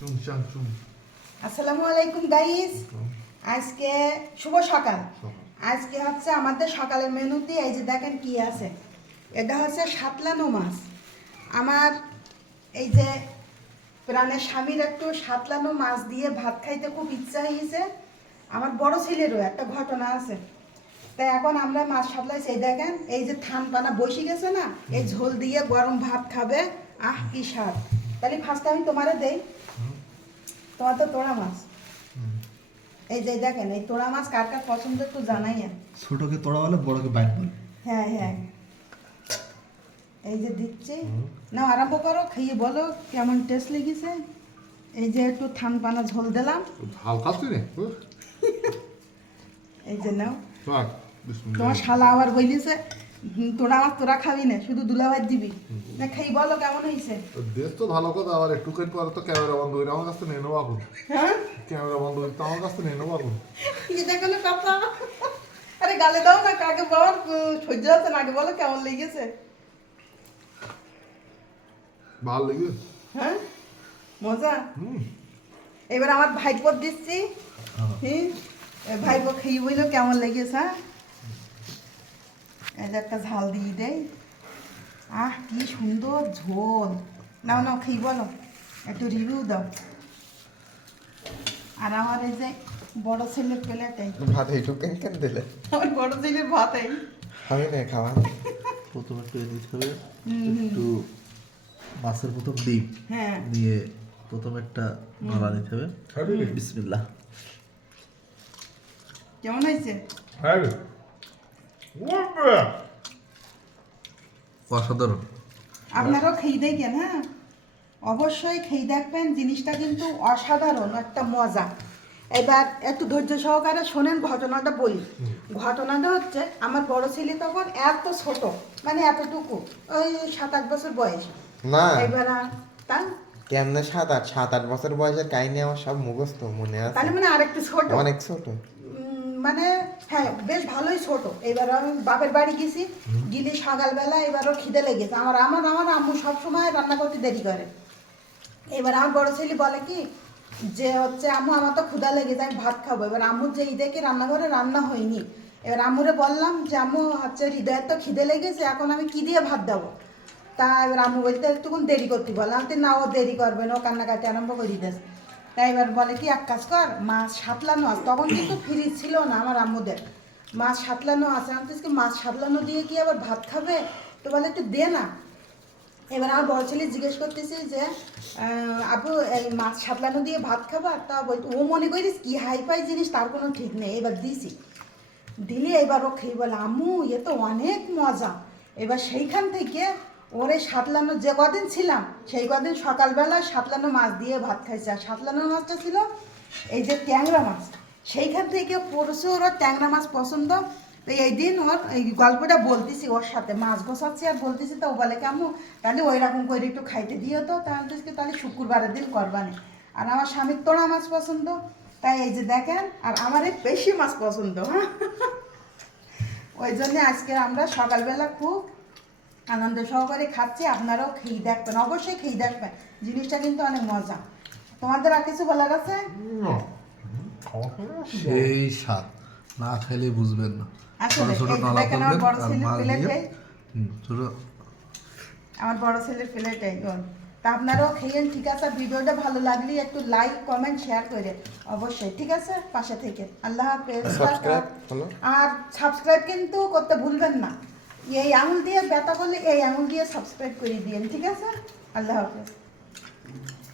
আসসালামু আলাইকুম গাইস। আজকে শুভ সকাল। আজকে হচ্ছে আমাদের সকালের মেনুতে এই যে দেখেন কি আছে। এটা হচ্ছে সাতলানো মাছ। আমার এই যে প্রাণের স্বামীর একটু সাতলানো মাছ দিয়ে ভাত খাইতে খুব ইচ্ছা হয়েছে। আমার বড় ছেলেরও একটা ঘটনা আছে। তাই এখন আমরা মাছ সাতলাইছি। এই দেখেন এই যে থান পানা বসে গেছে না, এই ঝোল দিয়ে গরম ভাত খাবে। আহ কি স্বাদ। তাহলে ফার্স্টে আমি তোমারে দেই। তোমার তো তোড়া মাছ। এই যে দেখেন এই তোড়া মাছ কার কার পছন্দ একটু জানাইয়েন। ছোটকে তোড়া বলে, বড়কে বাইট বলে। হ্যাঁ হ্যাঁ, এই যে দিচ্ছি, নাও আরম্ভ করো, খেয়ে বলো কেমন টেস্ট লেগেছে। এই যে একটু থান পানা ঝোল দিলাম। হালকা তুই রে এই যে নাও। থাক তোমার শালা আবার বলিছে তোরা মাছ তোরা খাবি না, শুধু দুলাভাই দিবি না। খেয়ে বলো কেমন হয়েছে। দেশ তো ভালো কথা, আবার একটু করে পরে তো ক্যামেরা বন্ধ হইলে আমার কাছ থেকে নিয়ে নেবো এখন। হ্যাঁ ক্যামেরা বন্ধ হইলে তো আমার কাছ থেকে নিয়ে নেবো এখন। এটা কোনো কথা? আরে গালে দাও না, কাকে বাবার সহ্য হচ্ছে না, আগে বলো কেমন লেগেছে। ভালো লেগে হ্যাঁ মজা। এবার আমার ভাইপোর দিচ্ছি। ভাইপো খেয়ে বইলো কেমন লেগেছে। হ্যাঁ এই যে একটা ঝাল দিয়ে দেয়। আহ কি সুন্দর ঝোল। নাও নাও খেয়ে বলো, একটু রিভিউ দাও। আর আমার এই যে বড় ছেলের প্লেটাই, ভাত এইটুকু কেন দিলে? আমার বড় ছেলের ভাতাই আমি না খাওয়া। প্রথমে একটু দিতে হবে, একটু মাছের প্রথম ডিম হ্যাঁ দিয়ে প্রথমে একটা নাড়া দিতে হবে। বিসমিল্লাহ। কেমন হয়েছে? অসাধারণ। আপনারাও খেয়ে দেখেন। হ্যাঁ অবশ্যই খেয়ে দেখবেন, জিনিসটা কিন্তু অসাধারণ একটা মজা। এবার একটু ধৈর্য সহকারে শোনেন, ঘটনাটা বলি। ঘটনাটা হচ্ছে আমার বড় ছেলে তখন এত ছোট, মানে এতটুকু, ওই 7-8 বছর বয়স। না এবার তা কেমনে 7-8 বছর বয়সের কাহিনী আমার সব মুখস্থ মনে আছে। তাহলে মানে আরেকটু ছোট, অনেক ছোট। মানে হ্যাঁ বেশ ভালোই ছোট। এবার আমি বাপের বাড়ি গেছি, গিলি সকালবেলা, এবারও খিদে লেগেছে। আমার আমার আমার আম্মু সবসময় রান্না করতে দেরি করে। এবার আমার বড় ছেলে বলে কি যে হচ্ছে আম্মু আমার তো ক্ষুধা লেগেছে, আমি ভাত খাবো। এবার আম্মুর যে দেখে রান্নাঘরে রান্না হয়নি, এবার আম্মুরে বললাম যে আম্মু হচ্ছে হৃদয়ের তো খিদে লেগেছে, এখন আমি কি দিয়ে ভাত দেবো। তা এবার আম্মু বলতে একটুক্ষণ দেরি করতে বললাম, না ও দেরি করবে না, ও কান্নাকাটি আরম্ভ করে দিয়েছে। তাই এবার বলে কি এক কাজ কর, মাছ সাতলানো আছে, তখন কিন্তু ফ্রিজ ছিল না আমার আম্মুদের। মাছ সাতলানো আছে, আমি কি মাছ সাতলানো দিয়ে কি আবার ভাত খাবে, তো বলে একটু দে না। এবার আমার বড় ছেলে জিজ্ঞেস করতেছি যে আপু এই মাছ সাতলানো দিয়ে ভাত খাবার, তা বলতো ও মনে করিস কি হাইফাই জিনিস, তার কোনো ঠিক নেই। এবার দিছি, দিলে এবার ও খেয়ে বলে আম্মু এ তো অনেক মজা। এবার সেইখান থেকে ওরে সাতলানো যে কদিন ছিলাম, সেই কদিন সকালবেলা সাতলানো মাছ দিয়ে ভাত খাইছে। আর সাতলানো মাছটা ছিল এই যে ট্যাংরা মাছ। সেইখান থেকে পড়ছে ওর ট্যাংরা মাছ পছন্দ। তো এই দিন ওর এই গল্পটা বলতেছি, ওর সাথে মাছ গোছাচ্ছি আর বলতেছি, তো ও বলে কেমন তাহলে ওই রকম করে একটু খাইতে দিও তো। তাহলে শুক্রবারের দিন করবানি। আর আমার স্বামীর তোড়া মাছ পছন্দ, তাই এই যে দেখেন, আর আমার এই পেশি মাছ পছন্দ। হ্যাঁ ওই জন্য আজকে আমরা সকালবেলা খুব আনন্দ সহকারে খাচ্ছি। আপনারাও খেয়ে দেখবেন, অবশ্যই খেয়ে দেখবেন, জিনিসটা কিন্তু অনেক মজা। তোমাদের আর কিছু বলার আছে? সেই স্বাদ না খেলে বুঝবেন না। আসলে ছোট ছোট এই নালা দেখেন আমার করবেন বড় আর ছেলের মাছ দিয়ে প্লেটে, ছোট। আমার বড় ছেলের প্লেটে তা আপনারাও খেয়েন। ঠিক আছে, ভিডিওটা ভালো লাগলে একটু লাইক কমেন্ট শেয়ার করে অবশ্যই, ঠিক আছে, পাশে থেকে। আল্লাহ হাফেজ। সাবস্ক্রাইব হলো। আর সাবস্ক্রাইব কিন্তু করতে ভুলবেন না। এই আঙুল দিয়ে ব্যথা করলে এই আঙুল দিয়ে সাবস্ক্রাইব করে দিয়েন, ঠিক আছে। আল্লাহ হাফেজ।